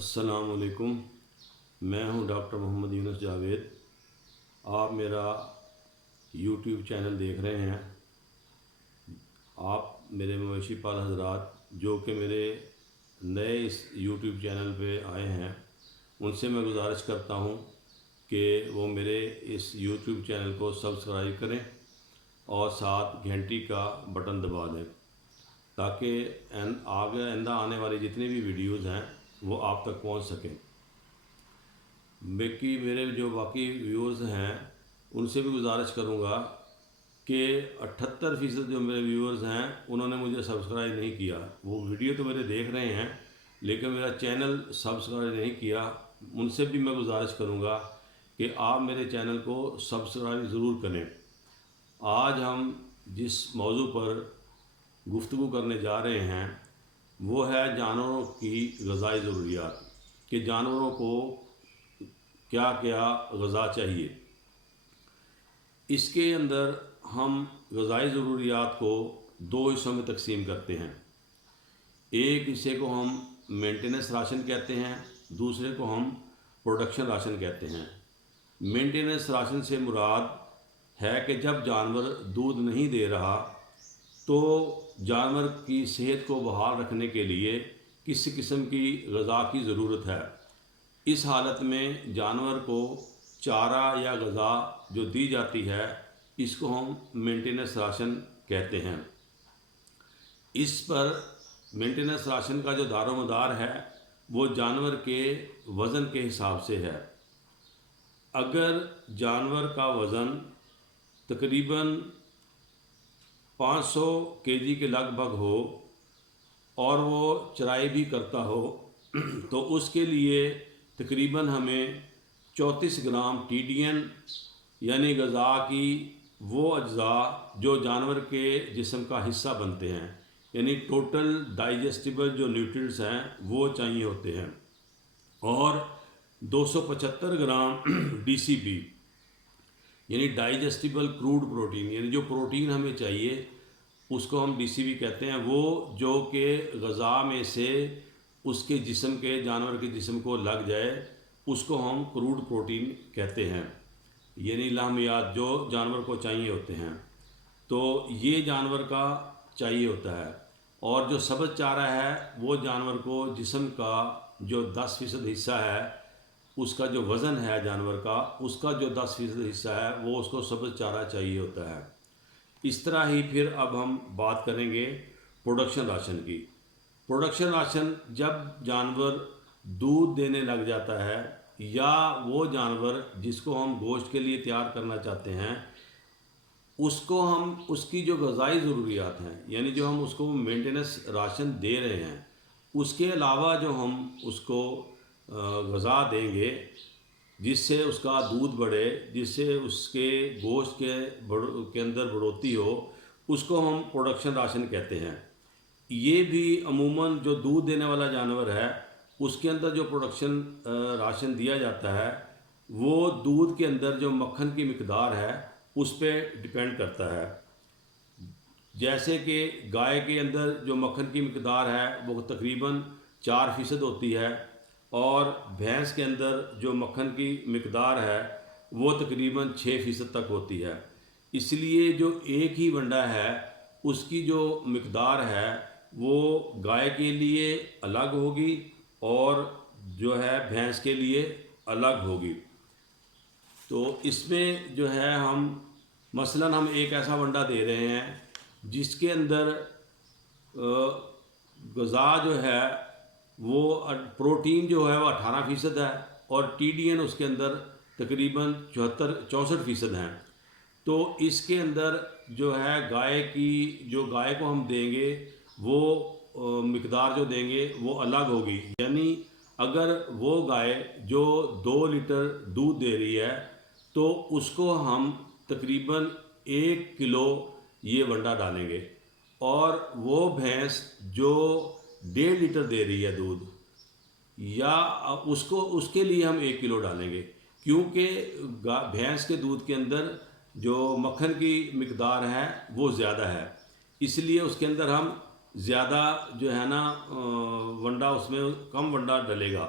السلام علیکم، میں ہوں ڈاکٹر محمد یونس جاوید۔ آپ میرا یوٹیوب چینل دیکھ رہے ہیں۔ آپ میرے مویشی پال حضرات جو کہ میرے نئے اس یوٹیوب چینل پہ آئے ہیں، ان سے میں گزارش کرتا ہوں کہ وہ میرے اس یوٹیوب چینل کو سبسکرائب کریں اور ساتھ گھنٹی کا بٹن دبا دیں تاکہ آئندہ آنے والی جتنی بھی ویڈیوز ہیں وہ آپ تک پہنچ سکیں۔ میرے جو باقی ویورز ہیں ان سے بھی گزارش کروں گا کہ 78% جو میرے ویورز ہیں انہوں نے مجھے سبسکرائب نہیں کیا۔ وہ ویڈیو تو میرے دیکھ رہے ہیں لیکن میرا چینل سبسکرائب نہیں کیا۔ ان سے بھی میں گزارش کروں گا کہ آپ میرے چینل کو سبسکرائب ضرور کریں۔ آج ہم جس موضوع پر گفتگو کرنے جا رہے ہیں وہ ہے جانوروں کی غذائی ضروریات، کہ جانوروں کو کیا کیا غذا چاہیے۔ اس کے اندر ہم غذائی ضروریات کو دو حصوں میں تقسیم کرتے ہیں۔ ایک حصے کو ہم مینٹیننس راشن کہتے ہیں، دوسرے کو ہم پروڈکشن راشن کہتے ہیں۔ مینٹیننس راشن سے مراد ہے کہ جب جانور دودھ نہیں دے رہا تو جانور کی صحت کو بحال رکھنے کے لیے کس قسم کی غذا کی ضرورت ہے۔ اس حالت میں جانور کو چارہ یا غذا جو دی جاتی ہے اس کو ہم مینٹیننس راشن کہتے ہیں۔ اس پر مینٹیننس راشن کا جو دار و مدار ہے وہ جانور کے وزن کے حساب سے ہے۔ اگر جانور کا وزن تقریباً 500 kg کے لگ بھگ ہو اور وہ چرائی بھی کرتا ہو تو اس کے لیے تقریباً ہمیں 34 گرام TDN یعنی غذا کی وہ اجزاء جو جانور کے جسم کا حصہ بنتے ہیں، یعنی ٹوٹل ڈائجسٹیبل جو نیوٹرینٹس ہیں وہ چاہیے ہوتے ہیں، اور 275 گرام DCP یعنی ڈائجسٹیبل کروڈ پروٹین، یعنی جو پروٹین ہمیں چاہیے اس کو ہم DCP کہتے ہیں۔ وہ جو کہ غذا میں سے اس کے جسم کے جانور کے جسم کو لگ جائے اس کو ہم کروڈ پروٹین کہتے ہیں، یعنی لحمیات جو جانور کو چاہیے ہوتے ہیں۔ تو یہ جانور کا چاہیے ہوتا ہے، اور جو سبز چارہ ہے وہ جانور کو جسم کا جو 10% حصہ ہے، اس کا جو وزن ہے جانور کا، اس کا جو 10% حصہ ہے وہ اس کو سبز چارہ چاہیے ہوتا ہے۔ اس طرح ہی پھر اب ہم بات کریں گے پروڈکشن راشن کی۔ پروڈکشن راشن جب جانور دودھ دینے لگ جاتا ہے یا وہ جانور جس کو ہم گوشت کے لیے تیار کرنا چاہتے ہیں اس کو ہم اس کی جو غذائی ضروریات ہیں، یعنی جو ہم اس کو مینٹیننس راشن دے رہے ہیں، اس کے علاوہ جو ہم اس کو غذا دیں گے جس سے اس کا دودھ بڑھے، جس سے اس کے گوشت کے اندر بڑھوتی ہو، اس کو ہم پروڈکشن راشن کہتے ہیں۔ یہ بھی عموماً جو دودھ دینے والا جانور ہے اس کے اندر جو پروڈکشن راشن دیا جاتا ہے وہ دودھ کے اندر جو مکھن کی مقدار ہے اس پہ ڈیپینڈ کرتا ہے۔ جیسے کہ گائے کے اندر جو مکھن کی مقدار ہے وہ تقریباً 4% ہوتی ہے، اور بھینس کے اندر جو مکھن کی مقدار ہے وہ تقریباً 6% تک ہوتی ہے۔ اس لیے جو ایک ہی ونڈا ہے اس کی جو مقدار ہے وہ گائے کے لیے الگ ہوگی اور جو ہے بھینس کے لیے الگ ہوگی۔ تو اس میں جو ہے ہم مثلاً ہم ایک ایسا ونڈا دے رہے ہیں جس کے اندر غذا جو ہے وہ پروٹین جو ہے وہ 18% ہے اور TDN اس کے اندر تقریباً 64% ہیں۔ تو اس کے اندر جو ہے گائے کو ہم دیں گے وہ مقدار جو دیں گے وہ الگ ہوگی، یعنی اگر وہ گائے جو 2 لیٹر دودھ دے رہی ہے تو اس کو ہم تقریباً 1 کلو یہ ونڈا ڈالیں گے، اور وہ بھینس جو 1.5 لیٹر دے رہی ہے دودھ یا اس کے لیے ہم 1 کلو ڈالیں گے، کیونکہ بھینس کے دودھ کے اندر جو مکھن کی مقدار ہے وہ زیادہ ہے، اس لیے اس کے اندر ہم زیادہ جو ہے نا ونڈا اس میں کم ونڈا ڈلے گا۔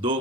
2